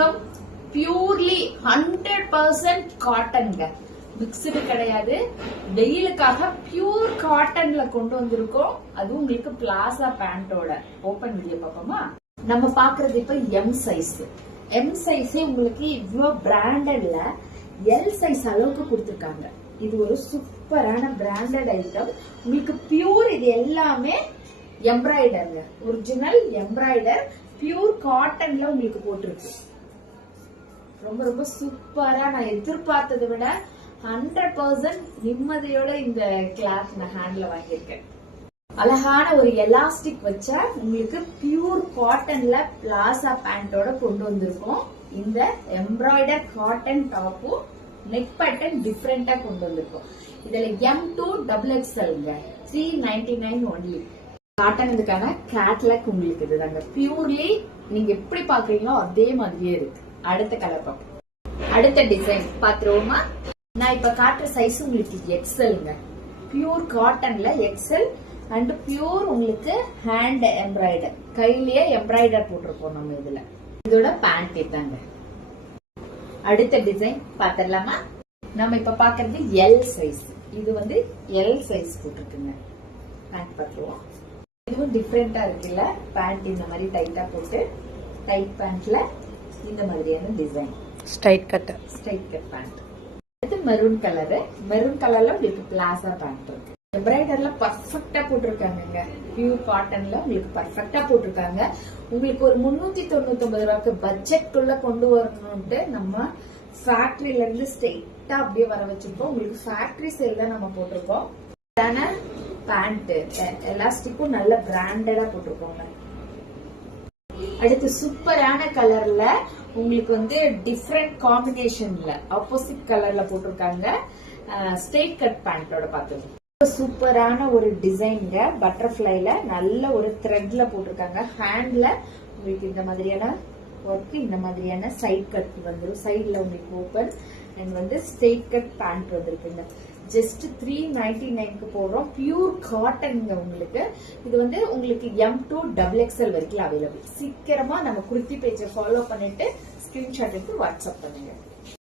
வணக்கம். Purely 100% காட்டன்ங்க, mixed கிடையாது. வெயிலுக்காக pure காட்டன்ல கொண்டு வந்திருக்கோம். அது உங்களுக்கு பிளாசா பேண்டோட ஓபன் வீடியோ பாப்போமா? நம்ம பாக்குறது இப்ப எம் சைஸ். எம் சைஸே உங்களுக்கு இவ்வளவு பிராண்டட்ல எல் சைஸ் அளவுக்கு கொடுத்திருக்காங்க. இது ஒரு சூப்பரான பிராண்டட் ஐட்டம். உங்களுக்கு பியூர், இது எல்லாமே எம்ப்ராய்டர்ங்க, ஒரிஜினல் எம்ப்ராய்டர் பியூர் காட்டன்ல உங்களுக்கு போட்டிருக்கு. ரொம்ப ரொம்ப சூப்பரா, நான் எதிர்பார்த்ததை விட 100% நிம்மதியோட இந்த கிளாத் நான் ஹேண்ட்ல வாங்கியிருக்கேன். அழகான ஒரு எலாஸ்டிக் வச்ச உங்களுக்கு பியூர் காட்டன்ல பிளாசா பேண்டோட கொண்டு வந்திருக்கோம். இந்த எம்ப்ராய்டர் காட்டன் டாப்பும் நெக் பேட்டர்ன் டிஃபரெண்டா கொண்டு வந்திருக்கோம். இதுல M2 XXL 399 ஒன்லி. காட்டன் இதுக்கான கேட்லாக் உங்களுக்கு இதுதாங்க. பியூர்லி நீங்க எப்படி பாக்குறீங்களோ அதே மாதிரியே இருக்கு. அடுத்த கலர் பார்ப்போம். அடுத்த டிசைன் பாத்துருவோமா? நான் இப்ப காட்டுற சைஸ் உங்களுக்கு XLங்க. பியூர் காட்டன்ல XL அண்ட் பியூர் உங்களுக்கு ஹேண்ட் எம்ப்ராய்டர், கையிலேயே எம்ப்ராய்டர் போட்டிருப்போம் நம்ம இதுல. இதோட பேண்ட் இதாங்க. அடுத்த டிசைன் பாத்திரலாமா? நம்ம இப்ப பாக்குறது எல் சைஸ். இது வந்து எல் சைஸ் போட்டிருக்குங்க. பேண்ட் பாத்துருவோம். இதுவும் டிஃபரெண்டா இருக்குல்ல. பேண்ட் இந்த மாதிரி டைட்டா போட்டு, டைட் பேண்ட்ல இந்த மாதிரியான டிசைன், ஸ்ட்ரைட் கட் பேண்ட். அடுத்து மெரூன் கலரு. மெரூன் கலர்ல உங்களுக்கு பிளாசா பேண்ட் இருக்கு. எம்ப்ராய்டர்ல பர்ஃபெக்டா போட்டிருக்காங்க. பியூர் காட்டன்ல உங்களுக்கு பர்ஃபெக்டா போட்டிருக்காங்க. உங்களுக்கு ஒரு 399 ரூபாய்க்கு பட்ஜெட்குள்ள கொண்டு வரணும்ட்டு நம்ம ஃபேக்டரியில இருந்து ஸ்ட்ரெயிட்டா அப்படியே வர வச்சிருக்கோம். உங்களுக்கு ஃபேக்டரி சேல் தான் நம்ம போட்டிருக்கோம். பேண்ட் எலாஸ்டிக்கும் நல்ல பிராண்டடா போட்டிருக்கோங்க. அடுத்து சூப்பரான கலர்ல உங்களுக்கு வந்து டிஃபரெண்ட் காம்பினேஷன்ல ஆப்போசிட் கலர்ல போட்டிருக்காங்க. ஸ்ட்ரெயிட் கட் பேண்டோட பாத்துருக்கோம். சூப்பரான ஒரு டிசைன்ங்க. பட்டர்ஃபிளைல நல்ல ஒரு த்ரெட்ல போட்டிருக்காங்க. ஹேண்ட்ல உங்களுக்கு இந்த மாதிரியான ஒர்க், இந்த மாதிரியான சைட் கட் வந்துடும். சைட்ல உங்களுக்கு ஓபன் அண்ட் வந்து ஸ்ட்ரெயிட் கட் பேண்ட் வந்திருக்குங்க. ஜஸ்ட் 399க்கு போடுறோம். பியூர் காட்டன்ங்க உங்களுக்கு. இது வந்து உங்களுக்கு M2 XXL வரைக்கும் அவைலபிள். சீக்கிரமா நம்ம குர்த்தி பேஜை ஃபாலோ பண்ணிட்டு ஸ்கிரீன்ஷாட் எடுத்து வாட்ஸ்அப் பண்ணுங்க.